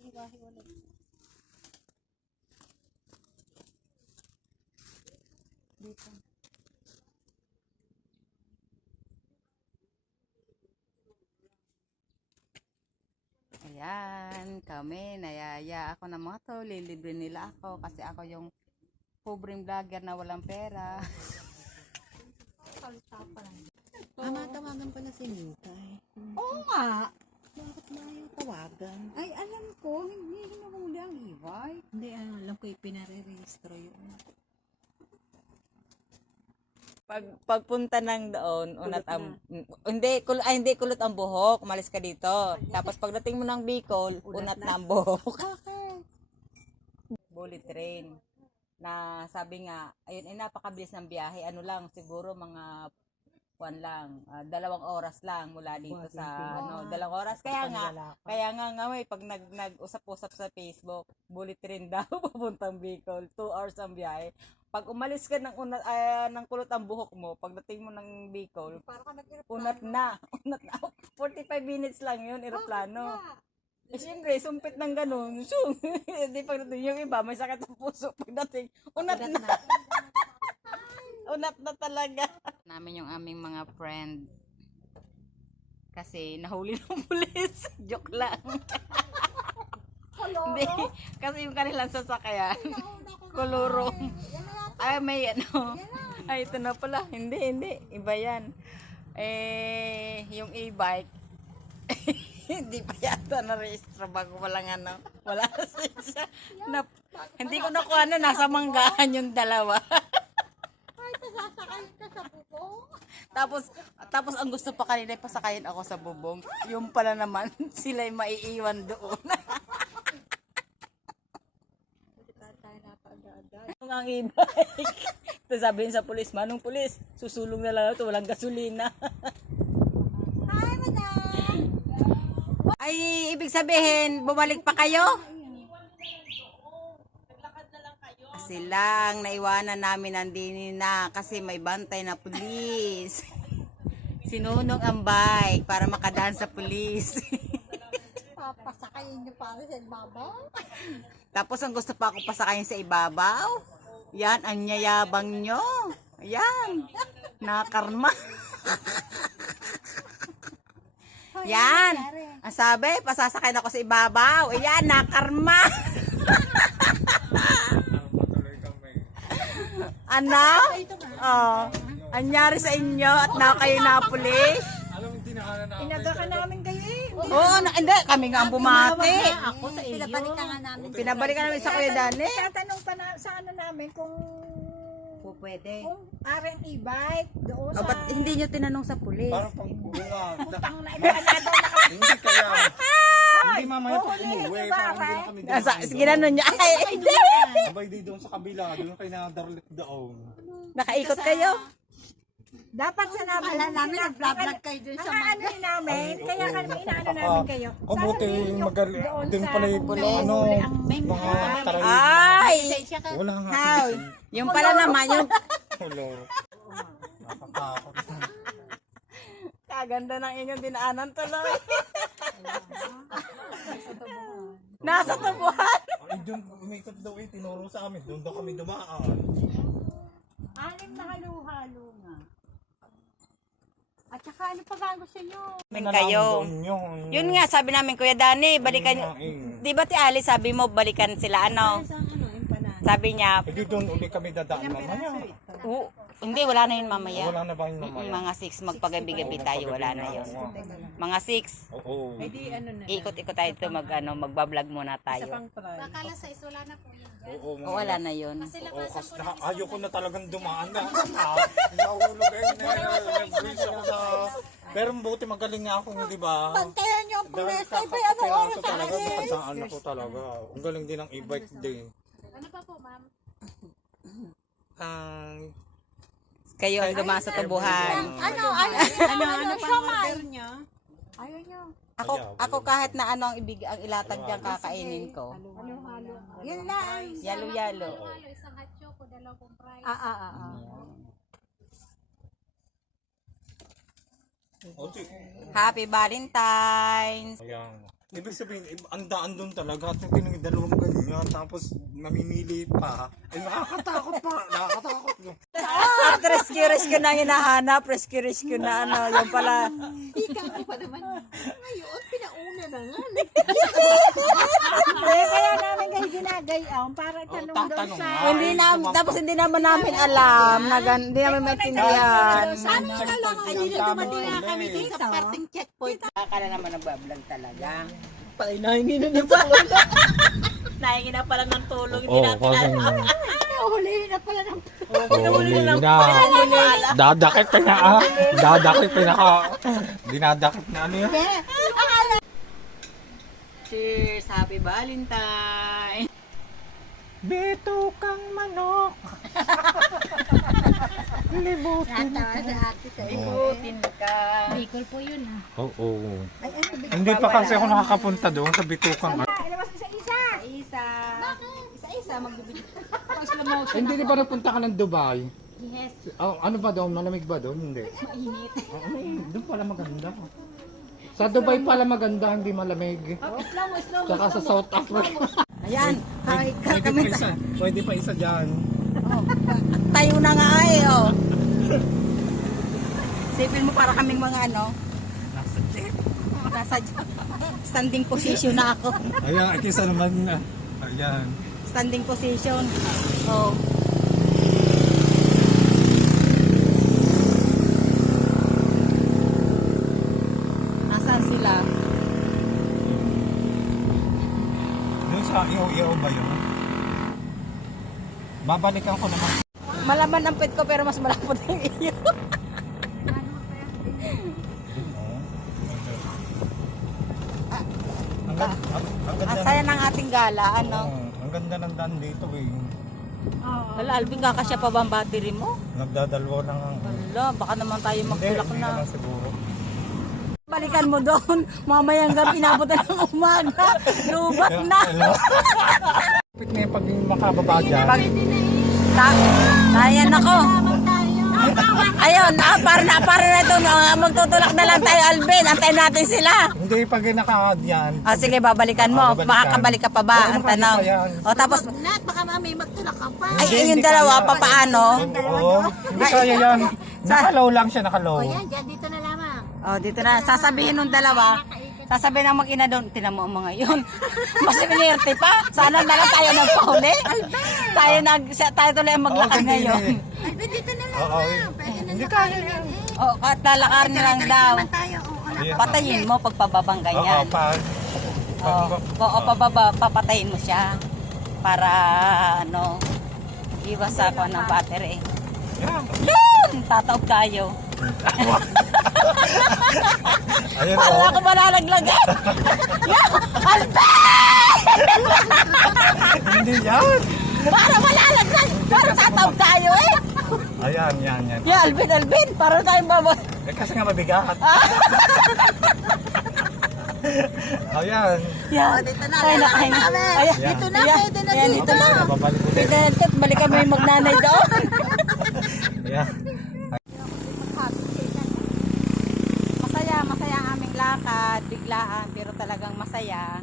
hiwa-hiwalay. Dito. Ayan, kami, nayaya ako ng mga to, lilibre nila ako kasi ako yung pobreng vlogger na walang pera. Tawagan pala si Mingkay. Oo nga. Bakit na yung tawagan? Ay, alam ko, hindi hinahuli ang iway. Hindi, alam ko ipinare-registro yun. Pagpunta ng doon, unat ang hindi kulot ang buhok, umalis ka dito. Tapos pagdating mo ng Bicol, unat na ang buhok. Bullet train. Na sabi nga, ayun ay napakabilis ng biyahe. Ano lang, siguro mga 2 lang, 2 oras lang mula dito sa 2 oras. Kaya nga may pag nag-usap-usap sa Facebook, bullet train daw papuntang Bicol, 2 hours ang biyahe. Pag umalis ka ng kulot ang buhok mo, pagdating mo ng Bicol, unat na. 45 minutes lang yun, eroplano. Eh, siyempre, sumpit ng ganun. Hindi pagdating yung iba, may sakit sa puso. Pagdating, unat na. Unat na talaga. Namin yung aming mga friend. Kasi nahuli ng pulis. Joke lang. Hindi. Kasi yung kanilang sasakyan. Kulurong. Ay, may ano. Ay, ito na pala. Hindi. Iba yan. Yung e-bike. Hindi pa yata na-register bago walang ano. Wala siya. Hindi ko nakuha na. Nasa manggahan yung dalawa. Tapos ang gusto pa kanina pasakayin ako sa bubong. Yung pala naman sila'y maiiwan doon. Ang e-bike. Tapos sabihin sa pulis, manong pulis, susulong na lang ito, walang gasolina. Hi, madam! Ay, ibig sabihin, bumalik pa kayo? Kasi lang, naiwanan namin ang dini na kasi may bantay na pulis. Sinunong ang bike para makadaan sa pulis. Papasakayin niyo para sa ibabaw? Tapos ang gusto pa ako pasakayin sa ibabaw. Yan, ang yayabang nyo. Yan, nakarma. Yan, ang sabi, pasasakayin ako sa ibabaw. Yan, nakarma. Ano? Oh, anyari sa inyo at na kayo napulis? Inaga namin kayo eh. Oo, hindi, kami nga ang bumati. Ako sa iyo. Pinabalikan nga namin. Pinabalikan namin sa Kuya Dani. Tatanong pa na, sa ano namin kung Pwede. RN e-bike doon O, ba't hindi nyo tinanong sa pulis? Parang pangbunga. Pang na iba daw na kami. Hindi kaya. Hindi mamaya pag umuwi. Parang hindi na kami Sige na nun niya. Ay, hindi. Sabay di doon sa kabila. Doon kayo nakadarlit doon. Nakaikot kayo? Dapat sinabi namin nag-vlog kayo dun sa mga ano namin. Kaya kami inaano namin kayo. Kabuti magaling. Din pala yung ano. Mga taray. Ay! Wala nga. How? Yung pala naman, yung Hello. Nakakatakot. kaganda ng inyong dinaanan tuloy. Nasa tubuhan. Ay, doon umikot daw eh. Tinuro sa amin. Doon daw kami dumaan. 6 na halo-halo nga. At saka ano pa ba ang gusto nyo? Kayo. Yun nga, sabi namin, Kuya Dani, balikan. Di ba ti Alice, sabi mo, balikan sila, ano? Sabi niya, Hindi doon uli kami dadaan mamaya. hindi, wala na yun mamaya. Wala na ba yung mamaya? Mga 6, magpagabi-gabi tayo, wala na yun. Mga 6, Oo. ikot-ikot tayo ito, magbablog muna tayo. Bakala sa wala na po yan. Oo. O, wala na yun. Oo, kasi ayoko na talagang dumaan na. Nahulog eh. Nag-breeze ako sa... Pero buti magaling nga akong, di ba? Bantayan nyo ang pulis. Ay ba ano Kailangan oras ko talaga, alis? napagsaan ako talaga. Ang galing din ng e-bike din. Ano pa po, ma'am? Kayo ang dumaan sa tubuhan. Ano pa order nyo? Ayaw nyo. Ako kahit na ano ang ilatag diyan kakainin ko. Halo-halo. Yun lang. Yalo-yalo. Halo, isang hot choco, 2 price. Okay. Happy Valentine's. Ayan. Ibig sabihin, ang daan doon talaga at yung dalawang ganyan, tapos namimili pa. Ay, nakakatakot pa. Nakakatakot. At rescue na hinahanap, rescue na ano, yung pala. Ikaw ko pa naman. Ngayon, pinauna na nga. Kaya namin kayo ginagayaw para tanong doon sa... Hindi na, tapos hindi naman namin alam, hindi namin maintindihan. Sana na lang, hindi na dumating na kami din sa parting checkpoint. Akala naman nagbablog talaga. Palay nahingi na ng tulong. Nahingi na pala ng tulong. Hindi natin alam. Hulihin na pala ng Huli na. Dadakit pa na ah. Dadakit pa na ka. Dinadakit na ano yan. Cheers! Happy Valentine! Beto kang manok. Natawa sa ate sa Ikutin ka. Bicol po yun ah. Oo. Hindi pa kasi ako nakakapunta doon sa Bitukang. Ilabas isa-isa. Isa-isa magbibigay. Hindi di ba nagpunta ka ng Dubai? Yes. Ano ba doon? Malamig ba doon? Hindi. Mainit. Doon pala maganda. Sa Dubai pala maganda, hindi malamig. Tsaka sa South Africa. Ayan, Pwede pa isa dyan. tayo na nga oh. Sipin mo para kaming mga ano. Nasa standing position na ako. Ayan, kisa naman na. Ayan. Standing position. Oh. Nasaan sila? Doon sa ihaw-ihaw ba yun? Babalikan ko naman. Malaman ang pet ko pero mas malapot yung iyo. Ang ganda. Ang saya ng ating gala, ano? Ang ganda ng daan dito eh. Hala, Alvin, kakasya pa ba ang battery mo? Nagdadalwa lang ang... Hala, baka naman tayo Hindi, magtulak hindi na. naman siguro. Balikan mo doon. Mamayang gabi, inabot na ng umaga. Lubat na. Kapit ngayon pag makababa dyan. Ayan ako. Ayun, para na ito. Magtutulak na lang tayo, Alvin. Antayin natin sila. Hindi pag nakakadyan. Sige, babalikan mo. Babalikan. Makakabalik ka pa ba? Oo, Ang tanong. makakita yan. O tapos, Nat, baka mami magtulak ka pa. ay, yung dalawa, papaano? Oo, hindi kaya yan. Nakalow lang siya, nakalow. Yan, dyan, dito na lamang. O, dito na. Sasabihin ng dalawa. Sasabihin ng mag-ina doon, tinan mo ang mga yun. Mas pinirte pa. Sana na lang tayo nagpahuli. Tayo tuloy ang maglakad ngayon. Alvin, dito na lang. Oo, hindi kaya yan. O, at lalakarin na lang daw. Tayo, Ayan. Patayin mo pagpababang Oo, ganyan. Papatayin mo siya. Para, ano, iwas ako ng battery. Yun! Tataob kayo. Ayan Para o. ako malalaglagan. Yan! Alvin! Hindi yan. Para malalaglag! Para tataob tayo eh! Ayan, yan, yan. Yeah, Alvin! Para tayong babay. Eh, kasi nga mabigat. Ayan. Yan. dito na. Ay, ay, ayan. Yan. Dito na, pwede na dito. Dito na. Babalik ulit. Pwede na dito. Balikan mo yung magnanay doon. Ayan. Masaya ang aming lakad, biglaan, pero talagang masaya.